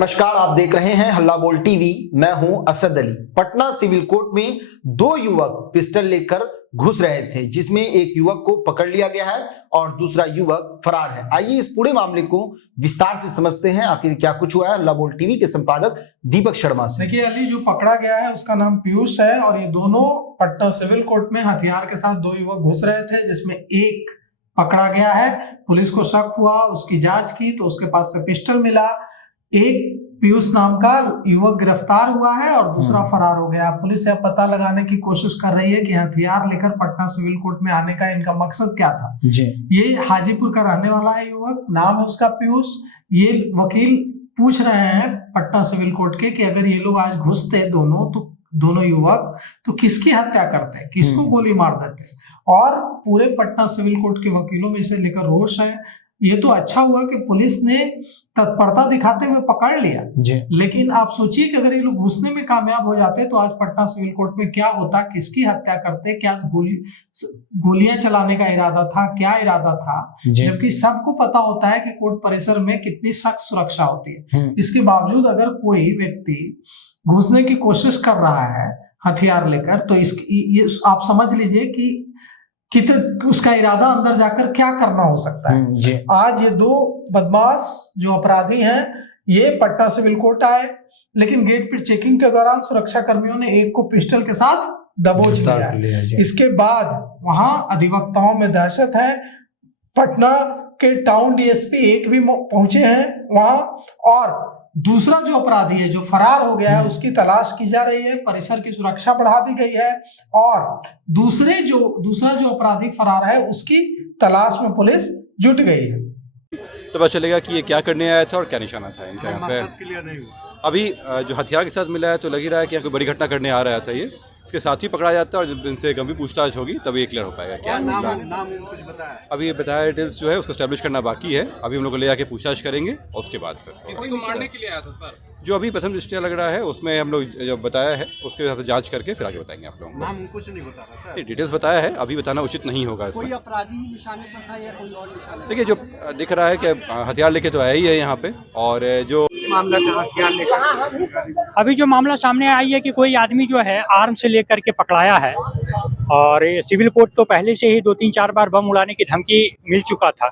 नमस्कार, आप देख रहे हैं हल्ला बोल टीवी। मैं हूं असद अली। पटना सिविल कोर्ट में दो युवक पिस्टल लेकर घुस रहे थे, जिसमें एक युवक को पकड़ लिया गया है और दूसरा युवक फरार है। आइए इस पूरे मामले को विस्तार से समझते हैं, आखिर क्या कुछ हुआ है। हल्ला बोल टीवी के संपादक दीपक शर्मा से। देखिए अली, जो पकड़ा गया है उसका नाम पीयूष है और ये दोनों पटना सिविल कोर्ट में हथियार के साथ दो युवक घुस रहे थे, जिसमें एक पकड़ा गया है। पुलिस को शक हुआ, उसकी जांच की तो उसके पास से पिस्टल मिला। एक पीयूष नाम का युवक गिरफ्तार हुआ है और दूसरा फरार हो गया। पुलिस यह पता लगाने की कोशिश कर रही है कि हथियार लेकर पटना सिविल कोर्ट में आने का इनका मकसद क्या था। जी। ये हाजीपुर का रहने वाला है युवक, नाम है उसका पीयूष। ये वकील पूछ रहे हैं पटना सिविल कोर्ट के कि अगर ये लोग आज घुसते दोनों युवक तो किसकी हत्या करते, किसको गोली मार देते। और पूरे पटना सिविल कोर्ट के वकीलों में इसे लेकर रोष है। ये तो अच्छा हुआ कि पुलिस ने तत्परता दिखाते हुए पकड़ लिया, लेकिन आप सोचिए कि अगर ये लोग घुसने में कामयाब हो जाते तो आज पटना सिविल कोर्ट में क्या होता, किसकी हत्या करते, क्या गोलियां चलाने का इरादा था, क्या इरादा था। जबकि सबको पता होता है कि कोर्ट परिसर में कितनी सख्त सुरक्षा होती है। इसके बावजूद अगर कोई व्यक्ति घुसने की कोशिश कर रहा है हथियार लेकर, तो ये आप समझ लीजिए कि उसका इरादा अंदर जाकर क्या करना हो सकता है। आज ये दो बदमाश जो अपराधी हैं, ये पटना सिविल कोर्ट आए, लेकिन गेट पर चेकिंग के दौरान सुरक्षा कर्मियों ने एक को पिस्टल के साथ दबोच लिया। इसके बाद वहां अधिवक्ताओं में दहशत है। पटना के टाउन डीएसपी एक भी पहुंचे हैं वहां, और दूसरा जो अपराधी है जो फरार हो गया है उसकी तलाश की जा रही है। परिसर की सुरक्षा बढ़ा दी गई है और दूसरा जो अपराधी फरार है उसकी तलाश में पुलिस जुट गई है। तो पता चलेगा कि ये क्या करने आया था और क्या निशाना था इनका यहाँ पे। क्लियर नहीं हुआ। अभी जो हथियार के साथ मिला है तो लग ही रहा है कि यहाँ कोई बड़ी घटना करने आ रहा था ये। इसके साथ ही पकड़ा जाता है और जब इनसे गंभीर पूछताछ होगी तब ये क्लियर हो पाएगा क्या नाम कुछ बताया। अभी ये बताया डिटेल्स जो है उसको एस्टैब्लिश करना बाकी है। अभी हम लोग को ले जाके पूछताछ करेंगे और उसके बाद फिर किसी को मारने के लिए आया था सर। जो अभी प्रथम दृष्टया लग रहा है उसमें हम लोग जो बताया है उसके साथ जांच करके फिर आगे बताएंगे आप लोगों को। नाम कुछ नहीं बता रहा सर। डिटेल्स बताया है, अभी बताना उचित नहीं होगा इसमें। कोई अपराधी निशाने पर था या कोई और निशाने? देखिए जो दिख रहा है कि हथियार लेके तो आया ही है यहाँ पे, और जो मामला था हथियार लेकर। अभी जो मामला सामने आई है कि कोई आदमी जो है आर्म से लेकर के पकड़ाया है, और सिविल कोर्ट तो पहले से ही 2-3-4 बार बम उड़ाने की धमकी मिल चुका था।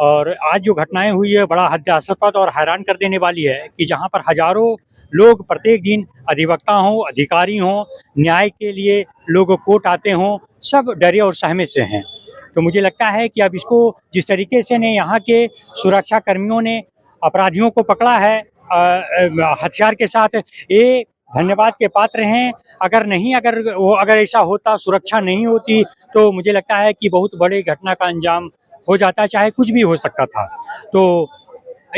और आज जो घटनाएं हुई है बड़ा हास्यास्पद और हैरान कर देने वाली है कि जहां पर हजारों लोग प्रत्येक दिन अधिवक्ता हों, अधिकारी हों, न्याय के लिए लोग कोर्ट आते हों, सब डरे और सहमे से हैं। तो मुझे लगता है कि अब इसको जिस तरीके से ने यहाँ के सुरक्षा कर्मियों ने अपराधियों को पकड़ा है हथियार के साथ, ये धन्यवाद के पात्र हैं। अगर ऐसा होता, सुरक्षा नहीं होती, तो मुझे लगता है कि बहुत बड़े घटना का अंजाम हो जाता, चाहे कुछ भी हो सकता था। तो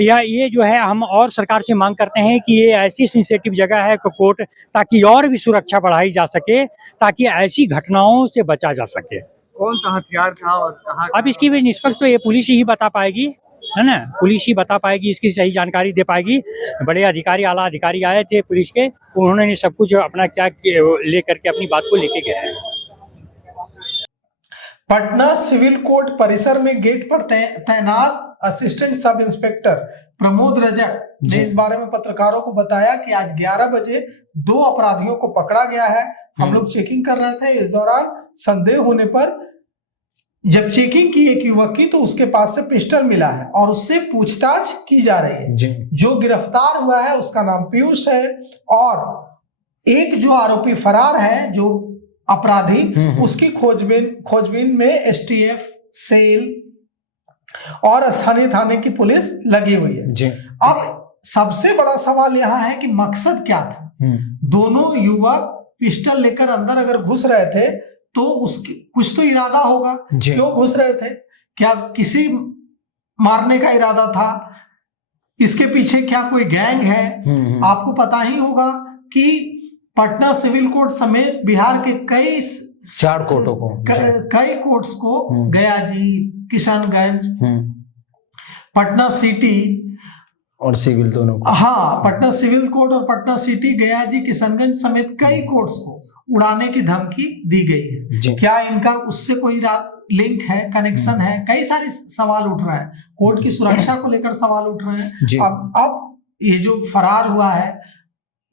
ये जो है हम और सरकार से मांग करते हैं कि ये ऐसी सेंसिटिव जगह है कोर्ट, ताकि और भी सुरक्षा बढ़ाई जा सके, ताकि ऐसी घटनाओं से बचा जा सके। कौन सा हथियार था और कहाँ? अब इसकी भी निष्पक्ष तो ये पुलिस ही बता पाएगी, है ना। पुलिस ही बता पाएगी, इसकी सही जानकारी दे पाएगी। बड़े अधिकारी, आला अधिकारी आए थे पुलिस के, उन्होंने सब कुछ अपना क्या लेकर के अपनी बात को लेके गए हैं। पटना सिविल कोर्ट परिसर में गेट पर तैनात assistant sub inspector Pramod Rajak ने इस बारे में पत्रकारों को बताया कि आज 11 बजे दो अपराधियों को पकड़ा गया है। हम लोग चेकिंग कर रहे थे, इस दौरान संदेह होने पर जब चेकिंग की एक युवक की तो उसके पास से पिस्टल मिला है और उससे पूछताछ की जा रही है। जो गिरफ्तार हुआ है उसका नाम पीयूष है और एक जो आरोपी फरार है, जो अपराधी, उसकी खोजबीन में एसटीएफ, सेल और स्थानीय थाने की पुलिस लगी हुई है। अब सबसे बड़ा सवाल यहाँ है कि मकसद क्या था। दोनों युवक पिस्टल लेकर अंदर अगर घुस रहे थे तो उसकी कुछ तो इरादा होगा। क्यों घुस रहे थे? क्या किसी मारने का इरादा था? इसके पीछे क्या कोई गैंग है? आपको पता ही होगा कि पटना सिविल कोर्ट समेत बिहार के कई 4 कोर्टों को, कई कोर्ट्स को, गया जी, किशनगंज, पटना सिटी और सिविल दोनों को, हाँ, पटना सिविल कोर्ट और पटना सिटी, गया जी, किशनगंज समेत कई कोर्ट्स को उड़ाने की धमकी दी गई है। क्या इनका उससे कोई लिंक है, कनेक्शन है? कई सारे सवाल उठ रहे हैं, कोर्ट की सुरक्षा को लेकर सवाल उठ रहे हैं। अब ये जो फरार हुआ है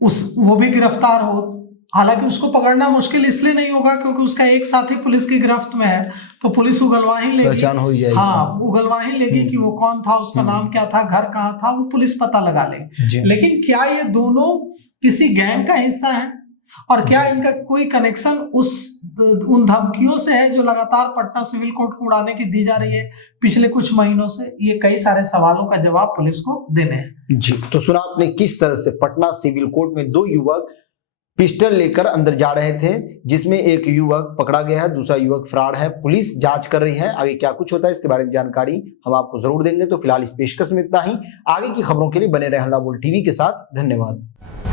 वो भी गिरफ्तार हो। हालांकि उसको पकड़ना मुश्किल इसलिए नहीं होगा क्योंकि उसका एक साथी पुलिस की गिरफ्त में है, तो पुलिस उगलवा ही लेगी, पहचान हो जाएगी। हाँ, उगलवा ही लेगी कि वो कौन था, उसका नाम क्या था, घर कहाँ था, वो पुलिस पता लगा लेगी। लेकिन क्या ये दोनों किसी गैंग का हिस्सा है और क्या इनका कोई कनेक्शन उन धमकियों से है जो लगातार पटना सिविल कोर्ट को उड़ाने की दी जा रही है पिछले कुछ महीनों से? ये कई सारे सवालों का जवाब पुलिस को देने हैं। जी, तो सुना आपने किस तरह से पटना सिविल कोर्ट में 2 युवक पिस्टल लेकर अंदर जा रहे थे, जिसमें एक युवक पकड़ा गया है, दूसरा युवक फरार है। पुलिस जांच कर रही है, आगे क्या कुछ होता है इसके बारे में जानकारी हम आपको जरूर देंगे। तो फिलहाल इस पेशकश में इतना ही। आगे की खबरों के लिए बने रहे हल्ला बोल टीवी के साथ। धन्यवाद।